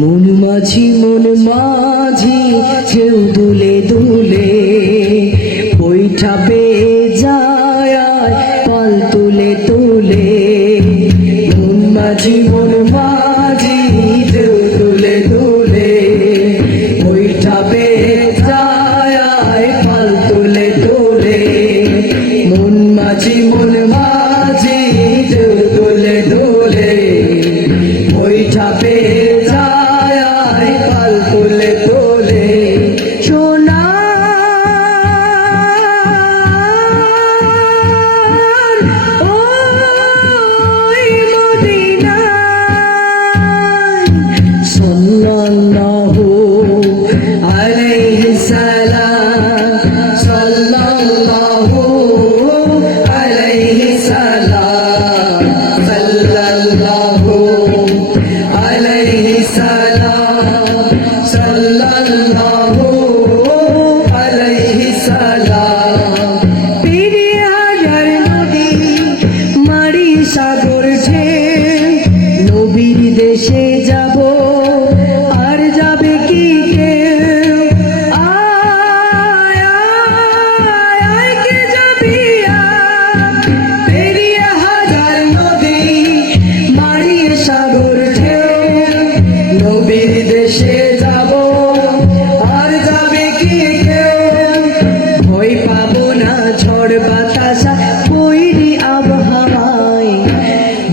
মন মাঝি কেউ দুলে দুলে বৈঠা পেয়ে যায় পাল তুলে তুলে। মন মাঝি কেউ দুলে দুলে বৈঠা পেয়ে যায় পাল তুলে তুলে। মন মাঝি কেউ দুলে দুলে বৈঠা পেয়ে তুলে তোলে। সোনার ওই মদিনায় সাল্লাল্লাহু আলাইহি সাল্লাম, সাল্লাল্লাহু আলাইহি সাল্লাম, সাল্লাল্লাহু আলাইহি সাল্লাম, সাল্লাল্লাহু আলাইহি সাল্লাম। পেরিয়ে হাজার নদী মারি সাগর ঢেউ, নবীর দেশে যাব আর যাবে কি কেউ? আয় আয় আয় কে যাবি আয়। পেরিয়ে হাজার নদী মারি সাগর ঢেউ, নবীর দেশে যাব আর যাবে কি কেউ? ভয় পাবো না ঝড় বাতাসা বৈরী আবহাওয়ায়,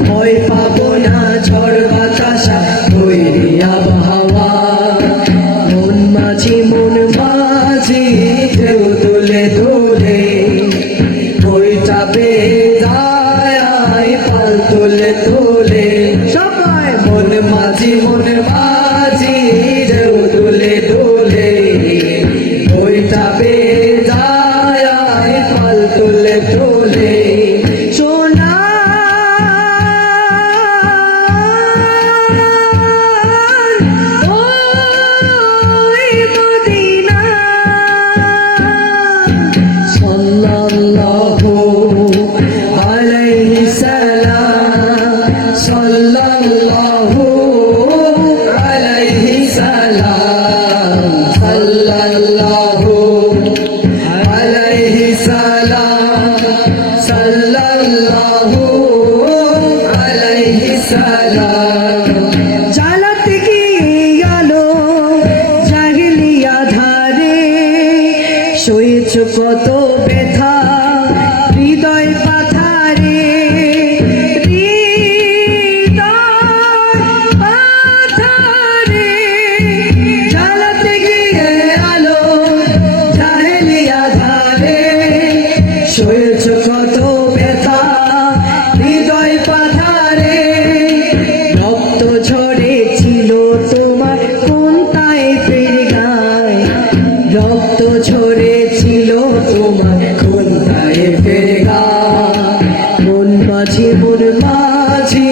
ভয় পাবো না ঝড় বাতাসা বৈরী আবহাওয়া। মন মাঝি কেউ তুলে তুলে বৈঠা পেয়ে যায় পাল তুলে তুলে। সবাই মন মাঝি কেউ তুলে তুলে বৈঠা পেয়ে যায় পাল তুলে তুলে। সোনার ওই মদিনায় সাল্লাল্লাহু আলাইহি সাল্লাম, সাল্লাল্লাহু আলাইহি সাল্লাম, সাল্লাল্লাহু আলাইহি সাল্লাম, সাল্লাল্লাহু আলাইহি সাল্লাম। জ্বালাতে গিয়ে গেল জাহেলিয়া ধারে, সয়েছ কত ব্যথা হৃদয় পাথারে, হৃদয় পাথারে। জ্বালাতে গিয়ে আলো জাহেলিয়া ধারে, সয়েছ কত ব্যথা হৃদয় পাথারে। রক্ত ঝরেছিল তোমার কোন তায়েফের গায়ে, রক্ত ঝরেছিল তোমার কোন তায়েফের গায়ে। মন মাঝি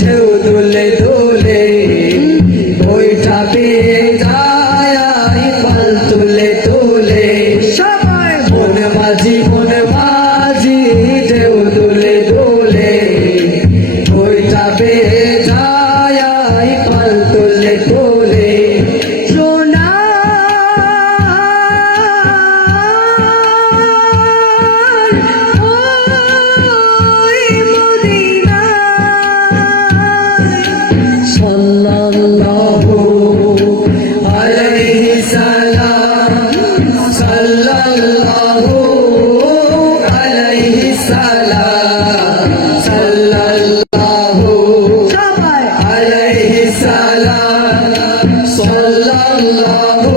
কেউ দুলে দুলে বৈঠা পেয়ে যায় পাল তুলে তুলে। সবাই মন মাঝি কেউ দুলে দুলে বৈঠা পেয়ে যায় পাল তুলে তুলে। সোনার ওই মদিনায় সাল্লাল্লাহু আলাইহি সাল্লাম, সাল্লাল্লাহু আলাইহি সাল্লাম, সাল্লাল্লাহু আলাইহি সাল্লাম, সাল্লাল্লাহু